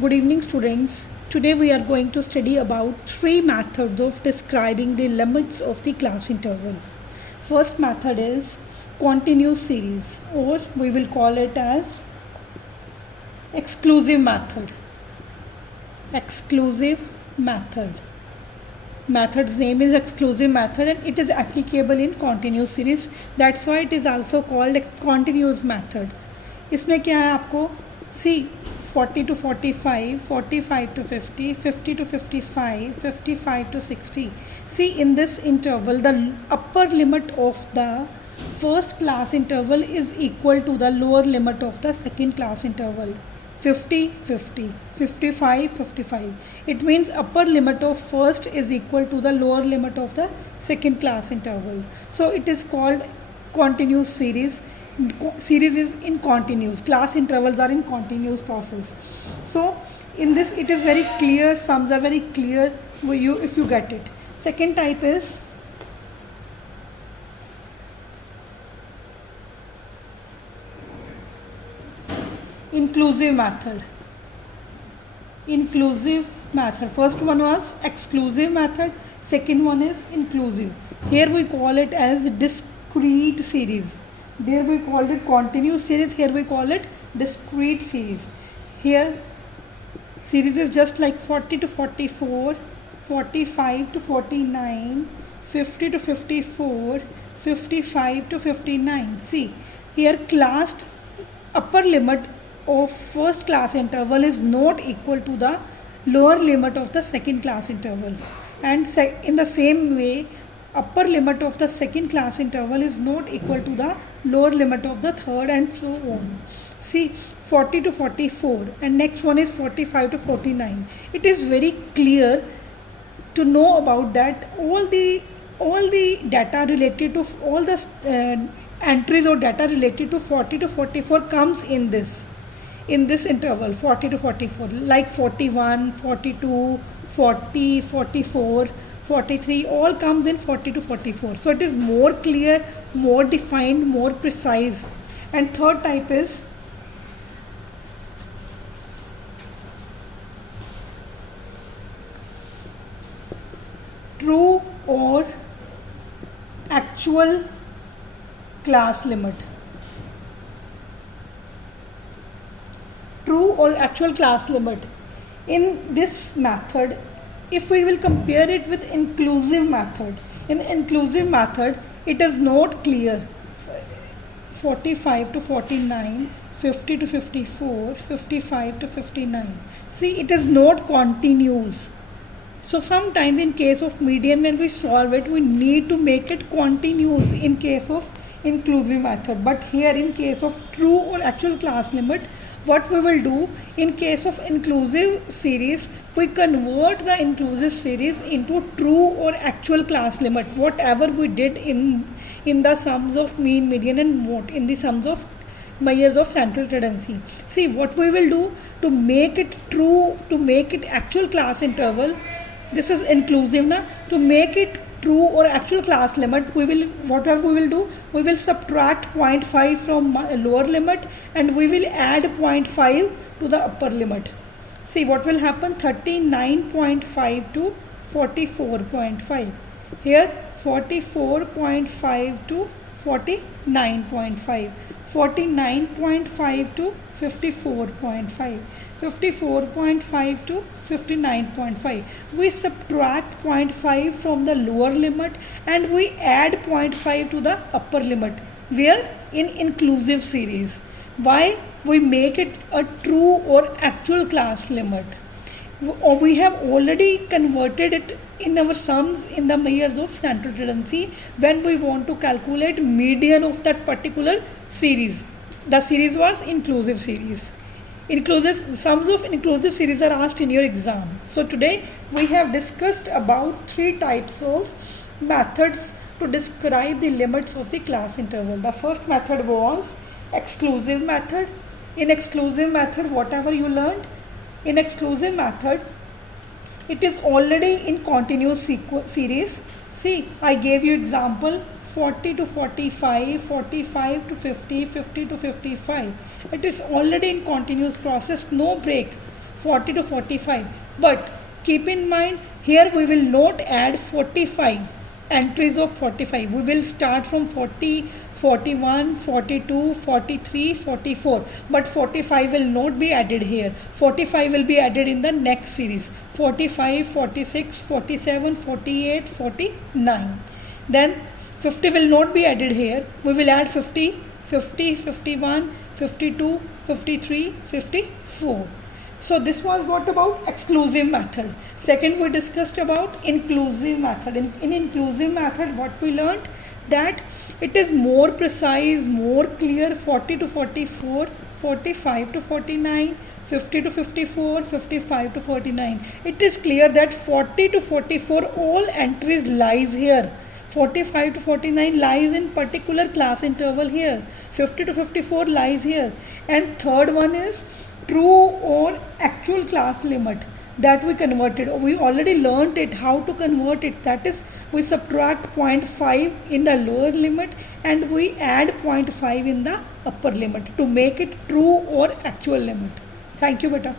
Good evening, students. Today we are going to study about three methods of describing the limits of the class interval. First method is continuous series, or we will call it as exclusive method. Exclusive method. Method's name is exclusive method and it is applicable in continuous series. That's why it is also called continuous method. इसमें क्या है आपको सी 40 to 45, 45 to 50, 50 to 55, 55 to 60. See, in this interval, the upper limit of the first class interval is equal to the lower limit of the second class interval. 50, 50, 55, 55. It means upper limit of first is equal to the lower limit of the second class interval. So it is called continuous series. Series is in continuous, class intervals are in continuous process. So in this it is very clear, sums are very clear if you get it. Second type is inclusive method. Inclusive method. First one was exclusive method, second one is inclusive. Here we call it as discrete series. There we called it continuous series, here we call it discrete series. Here series is just like 40 to 44, 45 to 49, 50 to 54, 55 to 59. See, here class upper limit of first class interval is not equal to the lower limit of the second class interval, and in the same way upper limit of the second class interval is not equal to the lower limit of the third, and so on. See, 40 to 44 and next one is 45 to 49. It is very clear to know about that all the data related to all the entries or data related to 40 to 44 comes in this interval 40 to 44, like 41, 42, 40, 44, 43, all comes in 40 to 44. So it is more clear, more defined, more precise. And third type is true or actual class limit. True or actual class limit. In this method, if we will compare it with inclusive method, in inclusive method it is not clear. 45 to 49, 50 to 54, 55 to 59. See, it is not continuous. So sometimes in case of median, when we solve it, we need to make it continuous in case of inclusive method. But here in case of true or actual class limit, what we will do in case of inclusive series, we convert the inclusive series into true or actual class limit, whatever we did in the sums of mean, median and mode, in the sums of measures of central tendency. See, what we will do to make it true, to make it actual class interval, this is inclusive now, to make it true or actual class limit, we will, whatever we will do, we will subtract 0.5 from lower limit and we will add 0.5 to the upper limit. See what will happen, 39.5 to 44.5. Here 44.5 to 49.5, 49.5 to 54.5, 54.5 to 59.5. We subtract 0.5 from the lower limit and we add 0.5 to the upper limit. Where? In inclusive series. Why? We make it a true or actual class limit. We have already converted it in our sums in the measures of central tendency when we want to calculate median of that particular series. The series was inclusive series. Inclusive sums of inclusive series are asked in your exam. So today we have discussed about three types of methods to describe the limits of the class interval. The first method was exclusive method. In exclusive method, whatever you learned, in exclusive method, it is already in continuous series. See, I gave you example 40 to 45, 45 to 50, 50 to 55. It is already in continuous process, no break. 40 to 45. But keep in mind, here we will not add 45 entries of 45. We will start from 40, 41, 42, 43, 44. But 45 will not be added here. 45 will be added in the next series. 45, 46, 47, 48, 49. Then 50 will not be added here. We will add 50, 50, 51, 52, 53, 54. So this was what about exclusive method. Second, we discussed about inclusive method. In inclusive method, what we learned, that it is more precise, more clear. 40 to 44, 45 to 49, 50 to 54, 55 to 49. It is clear that 40 to 44 all entries lies here. 45 to 49 lies in particular class interval here. 50 to 54 lies here. And third one is true or actual class limit, that we converted. We already learned it, how to convert it. That is, we subtract 0.5 in the lower limit and we add 0.5 in the upper limit to make it true or actual limit. Thank you, beta.